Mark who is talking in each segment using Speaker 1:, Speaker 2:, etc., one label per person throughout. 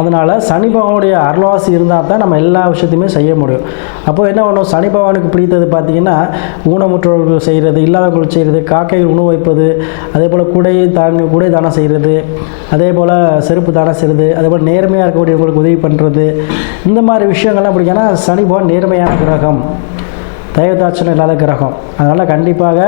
Speaker 1: அதனால் சனி பகவானுடைய அருள்வாசி இருந்தால் தான் நம்ம எல்லா விஷயத்தையுமே செய்ய முடியும். அப்போது என்ன பண்ணும்? சனி பகவானுக்கு பிடித்தது பார்த்தீங்கன்னா ஊனமுற்றவர்கள் செய்கிறது இல்லாதவர்கள் செய்கிறது காக்கைகள் உணவு வைப்பது அதே போல் குடை தான குடை தானம் செய்கிறது அதே போல் செருப்பு தானம் செய்கிறது அதே போல் நேர்மையாக இருக்கக்கூடியவங்களுக்கு உதவி பண்ணுறது இந்த மாதிரி விஷயங்கள்லாம் பிடிக்குன்னா சனி பகவான் நேர்மையான கிரகம். தயவுதாட்சணம் இல்லாத கிரகம். அதனால் கண்டிப்பாக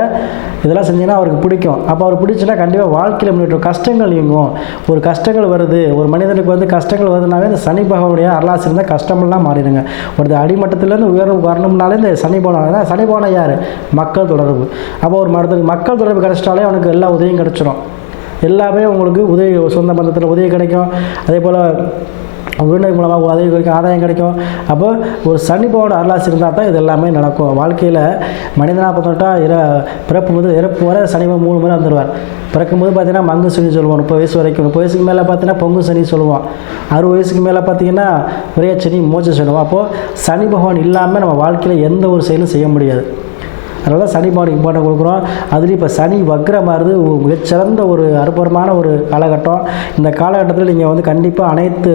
Speaker 1: இதெல்லாம் செஞ்சீங்கன்னா அவருக்கு பிடிக்கும். அப்போ அவர் பிடிச்சுன்னா கண்டிப்பாக வாழ்க்கையில் முன்னேற்றம் கஷ்டங்கள் நீங்கும் ஒரு கஷ்டங்கள் வருது ஒரு மனிதனுக்கு வந்து கஷ்டங்கள் வருதுனாவே இந்த சனி பகவனுடைய அரலாசி இருந்தால் கஷ்டமெல்லாம் மாறிடுங்க. ஒரு அடிமட்டத்திலேருந்து உயர்வு வரணும்னாலே இந்த சனி பகவான் சனி பகவான் யார்? மக்கள் தொடர்பு. அப்போ ஒரு மருத்துவ மக்கள் தொடர்பு கிடச்சிட்டாலே அவனுக்கு எல்லா உதவியும் கிடச்சிரும். எல்லாமே உங்களுக்கு உதவி சொந்த பந்தத்தில் உதவி கிடைக்கும். அதே போல் வீணர் மூலமாக உதவி கிடைக்கும் ஆதாயம் கிடைக்கும். அப்போ ஒரு சனி அருளாசி இருந்தால் தான் இது எல்லாமே நடக்கும். வாழ்க்கையில் மனிதனாக பார்த்துட்டா இற பிறப்பு முதல் இறப்பு வரை சனி மூணு முறை வந்துடுவார் பிறக்கும்போது பார்த்தீங்கன்னா மங்கு சனி சொல்லுவோம் முப்பது வயசு வரைக்கும். முப்பது வயசுக்கு மேலே பார்த்தீங்கன்னா பொங்கு சனி சொல்லுவோம். அறுபது வயசுக்கு மேலே பார்த்தீங்கன்னா விரைய சனி மோச்ச சொல்லுவோம். அப்போது சனி பகவான் இல்லாமல் நம்ம வாழ்க்கையில் எந்த ஒரு செயலும் செய்ய முடியாது. அதனால் சனி பகவானுக்கு இம்பார்ட்டன் கொடுக்குறோம். அதுலேயும் இப்போ சனி வக்ரமாகிறது மிகச்சிறந்த ஒரு அற்புதமான ஒரு காலகட்டம். இந்த காலகட்டத்தில் நீங்கள் வந்து கண்டிப்பாக அனைத்து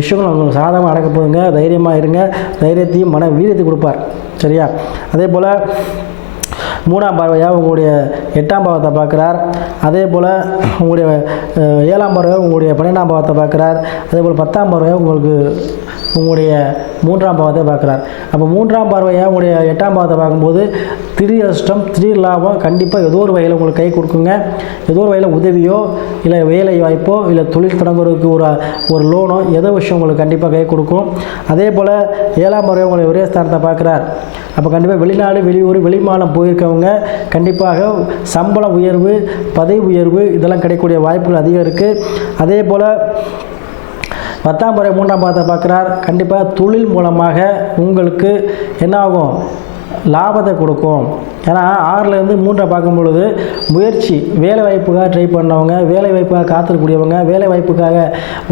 Speaker 1: விஷயங்களும் உங்களுக்கு சாதகமாக நடக்க போதுங்க தைரியமாக இருங்க. தைரியத்தையும் மன வீரியத்தை கொடுப்பார். சரியா? அதே போல் மூணாம் பார்வையாக உங்களுடைய எட்டாம் பாவத்தை பார்க்குறார். அதே போல் உங்களுடைய ஏழாம் பார்வையாக உங்களுடைய பன்னெண்டாம் பாவத்தை பார்க்குறார். அதே போல் பத்தாம் பார்வையாக உங்களுக்கு உங்களுடைய மூன்றாம் பாவத்தை பார்க்குறார். அப்போ மூன்றாம் பார்வையாக உங்களுடைய எட்டாம் பாவத்தை பார்க்கும்போது திடீர் அஷ்டம் திடீர் லாபம் கண்டிப்பாக ஏதோ ஒரு வகையில் உங்களுக்கு கை கொடுக்குங்க. ஏதோ ஒரு வகையில் உதவியோ இல்லை வேலை வாய்ப்போ இல்லை தொழில் தொடங்குறதுக்கு ஒரு ஒரு லோனோ ஏதோ விஷயம் உங்களுக்கு கண்டிப்பாக கை கொடுக்கும். அதே போல் ஏழாம் முறை உங்களை ஒரே ஸ்தானத்தை பார்க்குறார். அப்போ கண்டிப்பாக வெளிநாடு வெளியூர் வெளிமாநிலம் போயிருக்கவங்க கண்டிப்பாக சம்பளம் உயர்வு பதவி உயர்வு இதெல்லாம் கிடைக்கக்கூடிய வாய்ப்புகள் அதிகம் இருக்குது அதே போல் பத்தாம் முறை மூன்றாம் பாதத்தை பார்க்குறார். கண்டிப்பாக தொழில் மூலமாக உங்களுக்கு என்ன ஆகும்? லாபத்தை கொடுக்கும். ஏன்னா ஆறிலேருந்து மூன்றை பார்க்கும் பொழுது முயற்சி வேலை வாய்ப்புக்காக ட்ரை பண்ணவங்க வேலை வாய்ப்புக்காக காத்திருக்கக்கூடியவங்க வேலை வாய்ப்புக்காக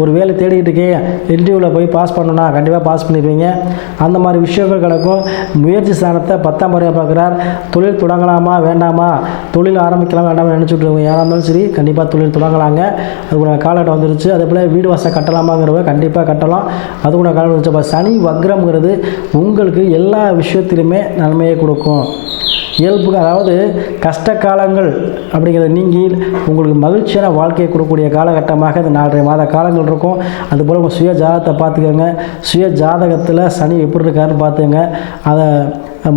Speaker 1: ஒரு வேலை தேடிக்கிட்டு இருக்கேன் இன்டர்வியூவில் போய் பாஸ் பண்ணணும்னா கண்டிப்பாக பாஸ் பண்ணிடுவீங்க. அந்த மாதிரி விஷயங்கள் கிடக்கும். முயற்சி ஸ்தானத்தை பத்தாம் முறையாக பார்க்குறார். தொழில் தொடங்கலாமா வேண்டாமா? தொழில் ஆரம்பிக்கலாம் வேண்டாமா நினச்சிட்டு இருக்கவங்க யாராக இருந்தாலும் சரி கண்டிப்பாக தொழில் தொடங்கலாங்க. அதுக்குள்ள காலகட்டம் வந்துருச்சு. அதே போல் வீடு வாசல் கட்டலாமாங்கிறவங்க கண்டிப்பாக கட்டலாம். அதுக்குள்ள காலம் வந்துருச்சு. அப்போ சனி வக்ரம்ங்கிறது உங்களுக்கு எல்லா விஷயத்திலுமே நன்மையை கொடுக்கும். இயல்புக்கு அதாவது கஷ்ட காலங்கள் அப்படிங்கிறத நீங்கி உங்களுக்கு மகிழ்ச்சியான வாழ்க்கையை கொடுக்கக்கூடிய காலகட்டமாக இந்த நாலரை மாத காலங்கள் இருக்கும். அதுபோல் உங்கள் சுய ஜாதகத்தை பார்த்துக்கோங்க. சுய ஜாதகத்தில் சனி எப்படி இருக்காருன்னு பார்த்துங்க அதை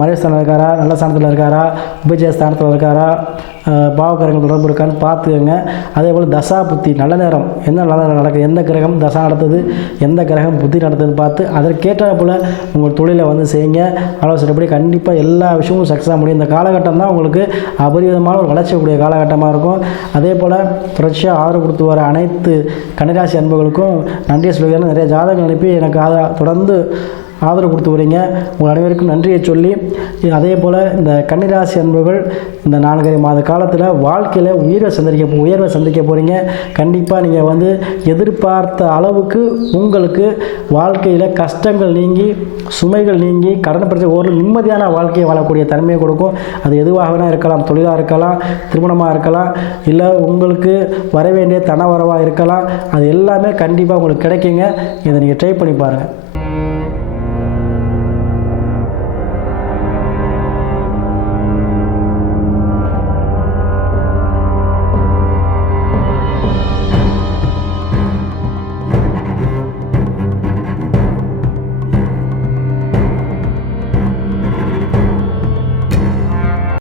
Speaker 1: மறை ஸ்தானம் இருக்காரா? நல்ல ஸ்தானத்தில் இருக்காரா? உபஜய ஸ்தானத்தில் இருக்காரா? பாவகரங்கள் தொடர்பு இருக்கான்னு பார்த்துக்கோங்க. அதே போல் தசா புத்தி நல்ல நேரம். என்ன நல்ல நேரம் நடக்குது? எந்த கிரகம் தசா நடத்துது? எந்த கிரகம் புத்தி நடத்துதுன்னு பார்த்து அதற்கேற்ற போல் உங்கள் தொழிலை வந்து செய்யுங்க. ஆலோசனைப்படி கண்டிப்பாக எல்லா விஷயமும் சக்ஸஸாக முடியும். இந்த காலகட்டம் தான் உங்களுக்கு அபரிவிதமான ஒரு வளர்ச்சிக்கூடிய காலகட்டமாக இருக்கும். அதே போல் தொடர்ச்சியாக ஆதரவு கொடுத்து வர அனைத்து கன்னிராசி அன்புகளுக்கும் நன்றியை சொல்லுகிறேன் நிறைய ஜாதகம் அனுப்பி எனக்கு ஆதா தொடர்ந்து ஆதரவு கொடுத்து வரீங்க. உங்கள் அனைவருக்கும் நன்றியை சொல்லி அதே போல் இந்த கன்னிராசி அன்பர்கள் இந்த நான்கரை மாத காலத்தில் வாழ்க்கையில் உயர்வை சந்திக்க உயர்வை சந்திக்க போகிறீங்க கண்டிப்பாக நீங்கள் வந்து எதிர்பார்த்த அளவுக்கு உங்களுக்கு வாழ்க்கையில் கஷ்டங்கள் நீங்கி சுமைகள் நீங்கி கடன் பிரச்சனை ஒரு நிம்மதியான வாழ்க்கையை வாழக்கூடிய தன்மையை கொடுக்கும். அது எதுவாக வேணால் இருக்கலாம் தொழிலாக இருக்கலாம் திருமணமாக இருக்கலாம் இல்லை உங்களுக்கு வர வேண்டிய தன வரவாக இருக்கலாம். அது எல்லாமே கண்டிப்பாக உங்களுக்கு கிடைக்குங்க. இதை நீங்கள் ட்ரை பண்ணி பாருங்கள்